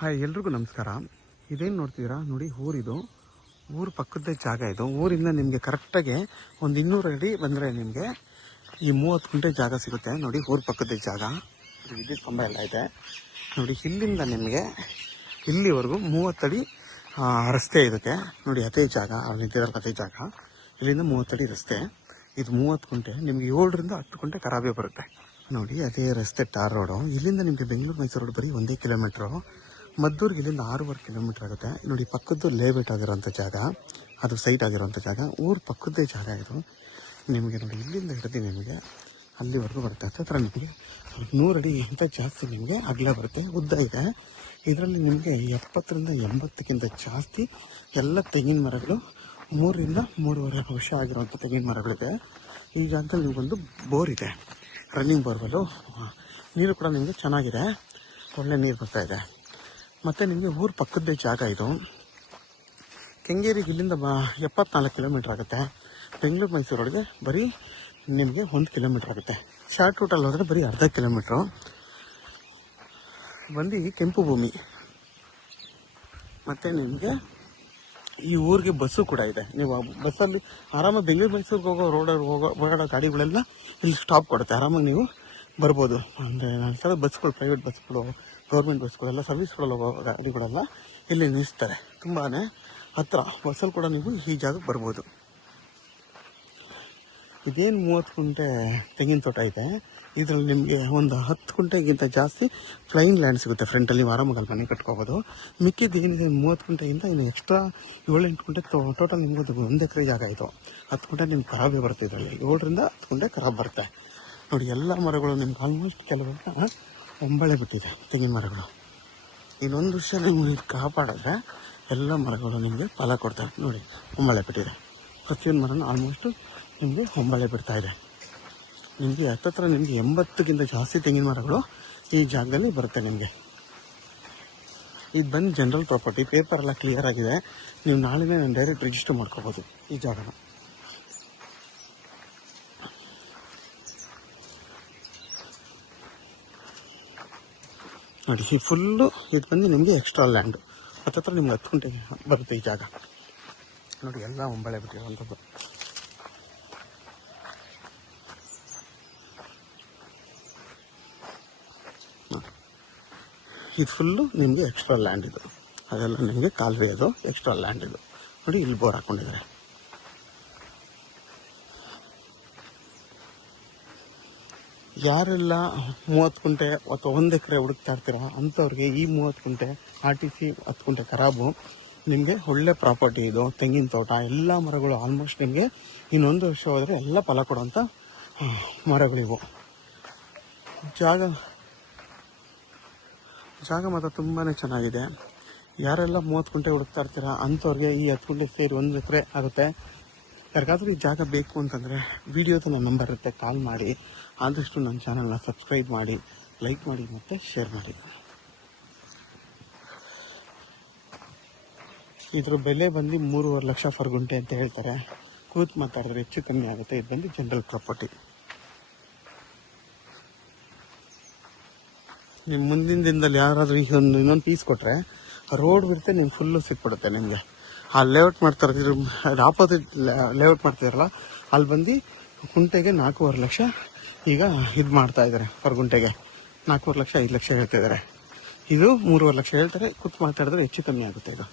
Hi, ಎಲ್ರಿಗೂ ನಮಸ್ಕಾರ. ಇದೇನು ನೋಡ್ತೀರಾ ನೋಡಿ, ಊರಿದು. ಊರು ಪಕ್ಕದ ಜಾಗ ಇದು. ಊರಿಂದ ನಿಮಗೆ ಕರೆಕ್ಟಾಗಿ ಒಂದು 200 ಅಡಿ ಬಂದರೆ ನಿಮಗೆ ಈ 30 ಗುಂಟೆ ಜಾಗ ಸಿಗುತ್ತೆ ನೋಡಿ. ಊರು ಪಕ್ಕದ ಜಾಗ, ವಿದ್ಯುತ್ ಕಂಬ ಎಲ್ಲ ಇದೆ ನೋಡಿ. ಇಲ್ಲಿಂದ ನಿಮಗೆ ಇಲ್ಲಿವರೆಗೂ 30 ಅಡಿ ರಸ್ತೆ ಇದಕ್ಕೆ ನೋಡಿ. ಅದೇ ಜಾಗ ನಿಂತಿರೋ ಅದೇ ಜಾಗ. ಇಲ್ಲಿಂದ 30 ಅಡಿ ರಸ್ತೆ. ಇದು 30 ಗುಂಟೆ. ನಿಮಗೆ 7 ರಿಂದ 10 ಗುಂಟೆ ಖರಾಬೇ ಬರುತ್ತೆ ನೋಡಿ. ಅದೇ ರಸ್ತೆ ಟಾರ್ ರೋಡು. ಇಲ್ಲಿಂದ ನಿಮಗೆ ಬೆಂಗಳೂರು ಮೈಸೂರು ರೋಡ್ ಬರೀ 1 ಕಿಲೋಮೀಟ್ರು. ಮದ್ದೂರಿಗೆ ಇಲ್ಲಿಂದ 6.5 ಕಿಲೋಮೀಟ್ರ್ ಆಗುತ್ತೆ ನೋಡಿ. ಪಕ್ಕದ್ದು ಲೇಔಟ್ ಆಗಿರೋಂಥ ಜಾಗ, ಅದು ಸೈಟ್ ಆಗಿರೋಂಥ ಜಾಗ. ಊರು ಪಕ್ಕದ್ದೇ ಜಾಗ ಇದು ನಿಮಗೆ ನೋಡಿ. ಇಲ್ಲಿಂದ ಹಿಡಿದು ನಿಮಗೆ ಅಲ್ಲಿವರೆಗೂ ಬರುತ್ತೆ. ಹತ್ತಿರ ನಿಮಗೆ 100 ಅಡಿಗಿಂತ ಜಾಸ್ತಿ ನಿಮಗೆ ಅಗಲ ಬರುತ್ತೆ, ಉದ್ದ ಇದೆ. ಇದರಲ್ಲಿ ನಿಮಗೆ 70 ರಿಂದ 80ಕ್ಕಿಂತ ಜಾಸ್ತಿ ಎಲ್ಲ ತೆಂಗಿನ ಮರಗಳು, 3 ರಿಂದ 3.5 ವರ್ಷ ಆಗಿರೋಂಥ ತೆಂಗಿನ ಮರಗಳಿದೆ. ಈ ಜಾಗದಲ್ಲಿ ನಿಮಗೊಂದು ಬೋರ್ ಇದೆ, ರನ್ನಿಂಗ್ ಬೋರ್ವೆಲ್ಲು. ನೀರು ಕೂಡ ನಿಮಗೆ ಚೆನ್ನಾಗಿದೆ, ಒಳ್ಳೆ ನೀರು ಬರ್ತಾ ಇದೆ. ಮತ್ತು ನಿಮಗೆ ಊರು ಪಕ್ಕದ್ದೇ ಜಾಗ ಇದು. ಕೆಂಗೇರಿಗೆ ಇಲ್ಲಿಂದ 74 ಕಿಲೋಮೀಟ್ರ್ ಆಗುತ್ತೆ. ಬೆಂಗಳೂರು ಮೈಸೂರೊಳಗೆ ಬರೀ ನಿಮಗೆ 1 ಕಿಲೋಮೀಟ್ರ್ ಆಗುತ್ತೆ. ಶಾರ್ಟ್ ರೂಟಲ್ಲಿ ಹೋದರೆ ಬರೀ ಅರ್ಧ ಕಿಲೋಮೀಟ್ರು. ಬಂದು ಕೆಂಪು ಭೂಮಿ. ಮತ್ತು ನಿಮಗೆ ಈ ಊರಿಗೆ ಬಸ್ಸು ಕೂಡ ಇದೆ. ನೀವು ಬಸ್ಸಲ್ಲಿ ಆರಾಮಾಗಿ ಬೆಂಗಳೂರು ಮೈಸೂರಿಗೆ ಹೋಗೋ ರೋಡಲ್ಲಿ ಓಡಾಡೋ ಗಾಡಿಗಳೆಲ್ಲ ಇಲ್ಲಿ ಸ್ಟಾಪ್ ಕೊಡುತ್ತೆ. ಆರಾಮಾಗಿ ನೀವು ಬರ್ಬೋದು. ಅಂದರೆ ನಾನು ಬಸ್ಗಳು, ಪ್ರೈವೇಟ್ ಬಸ್ಗಳು, ಗೌರ್ಮೆಂಟ್ ಬಸ್ಗಳೆಲ್ಲ, ಸರ್ವಿಸ್ಗಳಲ್ಲಿ ಹೋಗೋ ಗಾಡಿಗಳೆಲ್ಲ ಇಲ್ಲಿ ನಿಲ್ಲಿಸ್ತಾರೆ. ತುಂಬಾ ಹತ್ತಿರ. ಬಸ್ಸಲ್ಲಿ ಕೂಡ ನೀವು ಈ ಜಾಗಕ್ಕೆ ಬರ್ಬೋದು. ಇದೇನು 30 ಗುಂಟೆ ತೆಂಗಿನ ತೋಟ ಇದೆ. ಇದರಲ್ಲಿ ನಿಮಗೆ ಒಂದು 10 ಗುಂಟೆಗಿಂತ ಜಾಸ್ತಿ ಪ್ಲೈನ್ ಲ್ಯಾಂಡ್ ಸಿಗುತ್ತೆ. ಫ್ರಂಟಲ್ಲಿ ನೀವು ಆರಾಮಾಗಿ ಮನೆ ಕಟ್ಕೋಬೋದು. ಮಿಕ್ಕಿದ್ದು ಏನಿದೆ 30 ಗುಂಟೆಗಿಂತ ಇನ್ನು ಎಕ್ಸ್ಟ್ರಾ 7-8 ಗುಂಟೆ ಟೋಟಲ್ ನಿಮ್ಗೆ 1 ಎಕರೆ ಜಾಗ ಇದು. 10 ಗುಂಟೆ ನಿಮ್ಗೆ ಖರಾಬೇ ಬರುತ್ತೆ. ಇದರಲ್ಲಿ 7 ರಿಂದ 10 ಗುಂಟೆ ಖರಾಬ್ ಬರುತ್ತೆ ನೋಡಿ. ಎಲ್ಲ ಮರಗಳು ನಿಮ್ಗೆ ಆಲ್ಮೋಸ್ಟ್ ಕೆಲವೆಲ್ಲ ಒಂಬಳೆ ಬಿಟ್ಟಿದೆ ತೆಂಗಿನ ಮರಗಳು. ಇನ್ನೊಂದು ವರ್ಷ ನಿಮ್ಗೆ ಕಾಪಾಡಿದ್ರೆ ಎಲ್ಲ ಮರಗಳು ನಿಮಗೆ ಫಲ ಕೊಡ್ತವೆ ನೋಡಿ. ಒಂಬಳೆ ಬಿಟ್ಟಿದೆ. ಪ್ರತಿಯೊಂದು ಮರನೂ ಆಲ್ಮೋಸ್ಟು ನಿಮಗೆ ಹೊಂಬಳೆ ಬಿಡ್ತಾ ಇದೆ. ನಿಮಗೆ ಹತ್ತಿರ ನಿಮಗೆ 80ಕ್ಕಿಂತ ಜಾಸ್ತಿ ತೆಂಗಿನ ಮರಗಳು ಈ ಜಾಗದಲ್ಲಿ ಬರುತ್ತೆ ನಿಮಗೆ. ಇದು ಬಂದು ಜನರಲ್ ಪ್ರಾಪರ್ಟಿ. ಪೇಪರ್ ಎಲ್ಲ ಕ್ಲಿಯರ್ ಆಗಿದೆ. ನೀವು ನಾಳೆನೇ ನಾನು ಡೈರೆಕ್ಟ್ ರಿಜಿಸ್ಟರ್ ಮಾಡ್ಕೋಬೋದು ಈ ಜಾಗನ. ನೋಡಿ, ಈ ಫುಲ್ಲು ಇದು ಬಂದು ನಿಮಗೆ ಎಕ್ಸ್ಟ್ರಾ ಲ್ಯಾಂಡು. ಹತ್ತಿರ ನಿಮ್ಗೆ 10 ಗುಂಟೆಗೆ ಬರುತ್ತೆ ಈ ಜಾಗ ನೋಡಿ. ಎಲ್ಲ ಒಂಬಳೆ ಬಿಟ್ಟಿರುವಂಥದ್ದು. ಇದು ಫುಲ್ಲು ನಿಮಗೆ ಎಕ್ಸ್ಟ್ರಾ ಲ್ಯಾಂಡ್ ಇದು. ಅದೆಲ್ಲ ನಿಮಗೆ ಕಾಲುವೆ, ಅದು ಎಕ್ಸ್ಟ್ರಾ ಲ್ಯಾಂಡ್ ಇದು ನೋಡಿ. ಇಲ್ಲಿ ಬೋರ್ ಹಾಕ್ಕೊಂಡಿದ್ದಾರೆ. ಯಾರೆಲ್ಲ 30 ಗುಂಟೆ ಅಥವಾ 1 ಎಕರೆ ಹುಡುಕ್ತಾ ಇರ್ತೀರ ಅಂಥವ್ರಿಗೆ ಈ 30 ಗುಂಟೆ RTC 10 ಗುಂಟೆ ಖರಾಬು ನಿಮಗೆ ಒಳ್ಳೆ ಪ್ರಾಪರ್ಟಿ ಇದು. ತೆಂಗಿನ ತೋಟ, ಎಲ್ಲ ಮರಗಳು ಆಲ್ಮೋಸ್ಟ್ ನಿಮಗೆ ಇನ್ನೊಂದು ವರ್ಷ ಹೋದರೆ ಎಲ್ಲ ಫಲ ಕೊಡೋಂಥ ಮರಗಳಿವು. ಜಾಗ ಮಾತ್ರ ತುಂಬಾ ಚೆನ್ನಾಗಿದೆ. ಯಾರೆಲ್ಲ 30 ಗುಂಟೆ ಹುಡುಕ್ತಾ ಇರ್ತೀರ ಅಂಥವ್ರಿಗೆ ಈ 10 ಗುಂಟೆ ಸೇರಿ 1 ಎಕರೆ ಆಗುತ್ತೆ. ಯಾರಿಗಾದ್ರೂ ಈ ಜಾಗ ಬೇಕು ಅಂತಂದರೆ ವಿಡಿಯೋದ ನನ್ನ ನಂಬರ್ ಇರುತ್ತೆ, ಕಾಲ್ ಮಾಡಿ. ಆದಷ್ಟು ನನ್ನ ಚಾನಲ್ನ ಸಬ್ಸ್ಕ್ರೈಬ್ ಮಾಡಿ, ಲೈಕ್ ಮಾಡಿ ಮತ್ತು ಶೇರ್ ಮಾಡಿ. ಇದ್ರ ಬೆಲೆ ಬಂದು 3.5 ಲಕ್ಷ ಫರ್ ಗುಂಟೆ ಅಂತ ಹೇಳ್ತಾರೆ. ಕೂತು ಮಾತಾಡಿದ್ರೆ ಹೆಚ್ಚು ಕಮ್ಮಿ ಆಗುತ್ತೆ. ಇದು ಬಂದು ಜನರಲ್ ಪ್ರಾಪರ್ಟಿ. ನಿಮ್ಮ ಮುಂದಿನ ದಿನದಲ್ಲಿ ಯಾರಾದರೂ ಈಗ ಇನ್ನೊಂದು ಪೀಸ್ ಕೊಟ್ಟರೆ ರೋಡ್ ಬಿಡುತ್ತೆ, ನಿಮ್ಗೆ ಫುಲ್ಲು ಸಿಕ್ಬಿಡುತ್ತೆ ನಿಮಗೆ. ಆ ಲೇಔಟ್ ಮಾಡ್ತಾರೆ, ಆಪೋಸಿಟ್ ಲೇಔಟ್ ಮಾಡ್ತಿದಾರಲ್ಲ, ಅಲ್ಲಿ ಬಂದು ಗುಂಟೆಗೆ 4.5 ಲಕ್ಷ ಈಗ ಇದು ಮಾಡ್ತಾ ಇದ್ದಾರೆ. ಪರ್ ಗುಂಟೆಗೆ 4.5 ಲಕ್ಷ 5 ಲಕ್ಷ ಹೇಳ್ತಿದ್ದಾರೆ. ಇದು 3.5 ಲಕ್ಷ ಹೇಳ್ತಾರೆ. ಕೂತು ಮಾತಾಡಿದ್ರೆ ಹೆಚ್ಚು ಕಮ್ಮಿ ಆಗುತ್ತೆ ಇದು.